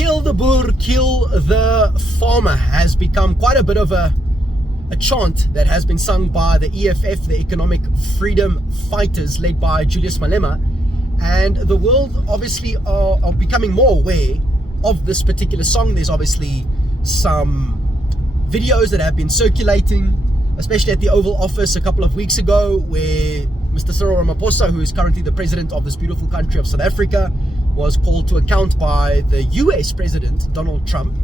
Kill the Boer, kill the farmer has become quite a bit of a chant that has been sung by the EFF, the Economic Freedom Fighters, led by Julius Malema. And the world obviously are becoming more aware of this particular song. There's obviously some videos that have been circulating, especially at the Oval Office a couple of weeks ago, where Mr. Cyril Ramaphosa, who is currently the president of this beautiful country of South Africa, was called to account by the US President, Donald Trump.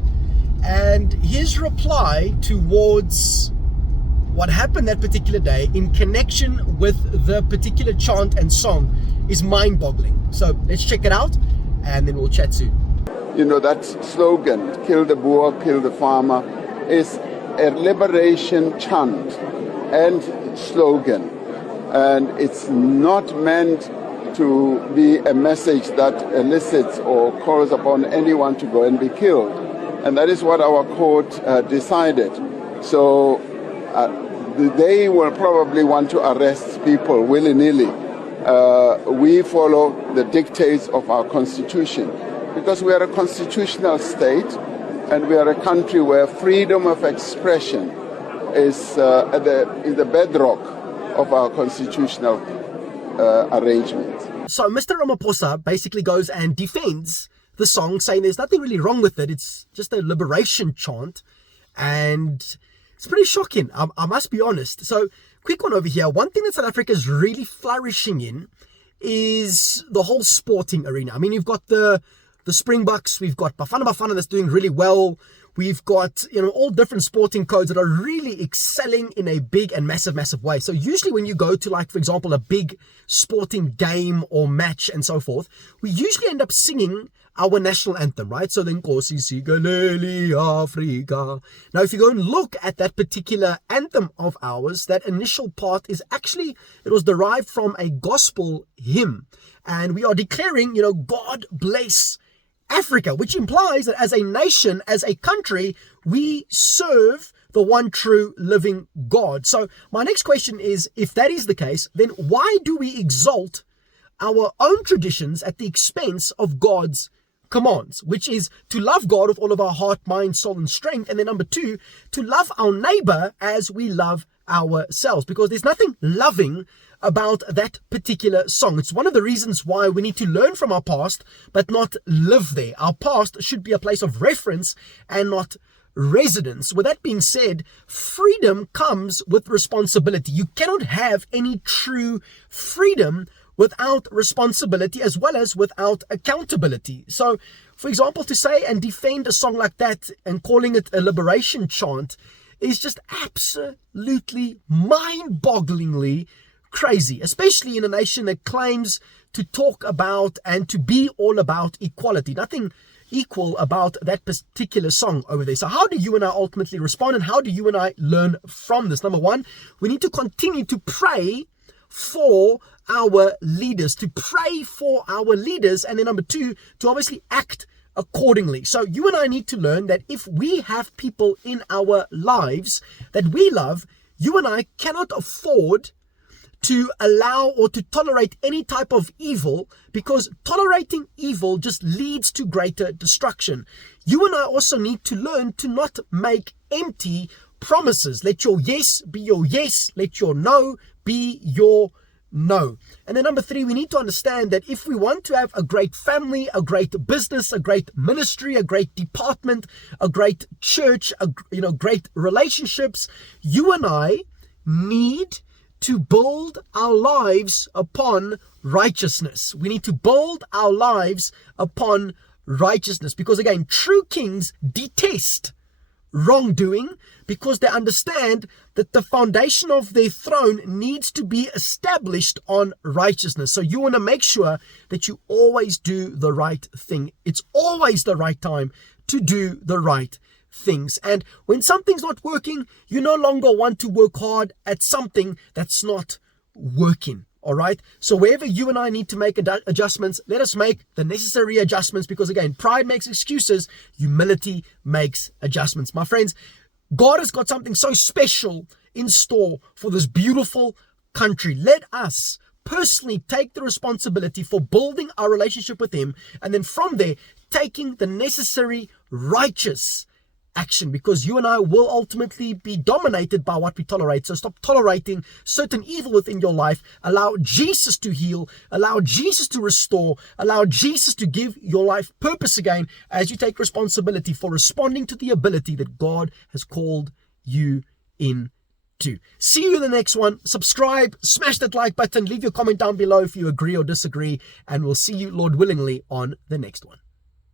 And his reply towards what happened that particular day in connection with the particular chant and song is mind-boggling. So let's check it out and then we'll chat soon. You know, that slogan, kill the Boer, kill the farmer, is a liberation chant and slogan. And it's not meant to be a message that elicits or calls upon anyone to go and be killed. And that is what our court decided. So they will probably want to arrest people willy-nilly. We follow the dictates of our constitution because we are a constitutional state and we are a country where freedom of expression is the bedrock of our constitutional arrangement. So Mr. Ramaphosa basically goes and defends the song, saying there's nothing really wrong with it. It's just a liberation chant. And it's pretty shocking, I must be honest. So quick one over here. One thing that South Africa is really flourishing in is the whole sporting arena. I mean, you've got the Springboks, we've got Bafana that's doing really well. We've got, all different sporting codes that are really excelling in a big and massive way. So usually when you go to, like, for example, a big sporting game or match and so forth, we usually end up singing our national anthem, right? So then, Nkosi Sikelel' iAfrika. Now, if you go and look at that particular anthem of ours, that initial part is actually, it was derived from a gospel hymn. And we are declaring, God bless Africa, which implies that as a nation, as a country, we serve the one true living God. So my next question is, if that is the case, then why do we exalt our own traditions at the expense of God's commands, which is to love God with all of our heart, mind, soul, and strength. And then number 2, to love our neighbor as we love ourselves, because there's nothing loving about that particular song. It's one of the reasons why we need to learn from our past, but not live there. Our past should be a place of reference and not residence. With that being said, freedom comes with responsibility. You cannot have any true freedom without responsibility as well as without accountability. So, for example, to say and defend a song like that and calling it a liberation chant is just absolutely mind-bogglingly crazy, especially in a nation that claims to talk about and to be all about equality. Nothing equal about that particular song over there. So how do you and I ultimately respond, and how do you and I learn from this? Number 1, we need to continue to pray for our leaders, and then number 2, to obviously act accordingly. So you and I need to learn that if we have people in our lives that we love, you and I cannot afford to allow or to tolerate any type of evil, because tolerating evil just leads to greater destruction. You and I also need to learn to not make empty promises. Let your yes be your yes. Let your no be your no. And then number 3, we need to understand that if we want to have a great family, a great business, a great ministry, a great department, a great church, great relationships, you and I need to build our lives upon righteousness. We need to build our lives upon righteousness, because again, true kings detest wrongdoing, because they understand that the foundation of their throne needs to be established on righteousness. So you want to make sure that you always do the right thing. It's always the right time to do the right things. And when something's not working, you no longer want to work hard at something that's not working. All right. So wherever you and I need to make adjustments, let us make the necessary adjustments, because again, pride makes excuses. Humility makes adjustments. My friends, God has got something so special in store for this beautiful country. Let us personally take the responsibility for building our relationship with Him, and then from there, taking the necessary righteous action, because you and I will ultimately be dominated by what we tolerate. So stop tolerating certain evil within your life. Allow Jesus to heal, allow Jesus to restore, allow Jesus to give your life purpose again as you take responsibility for responding to the ability that God has called you in to. See you in the next one. Subscribe, smash that like button, leave your comment down below if you agree or disagree, and we'll see you, Lord willingly, on the next one.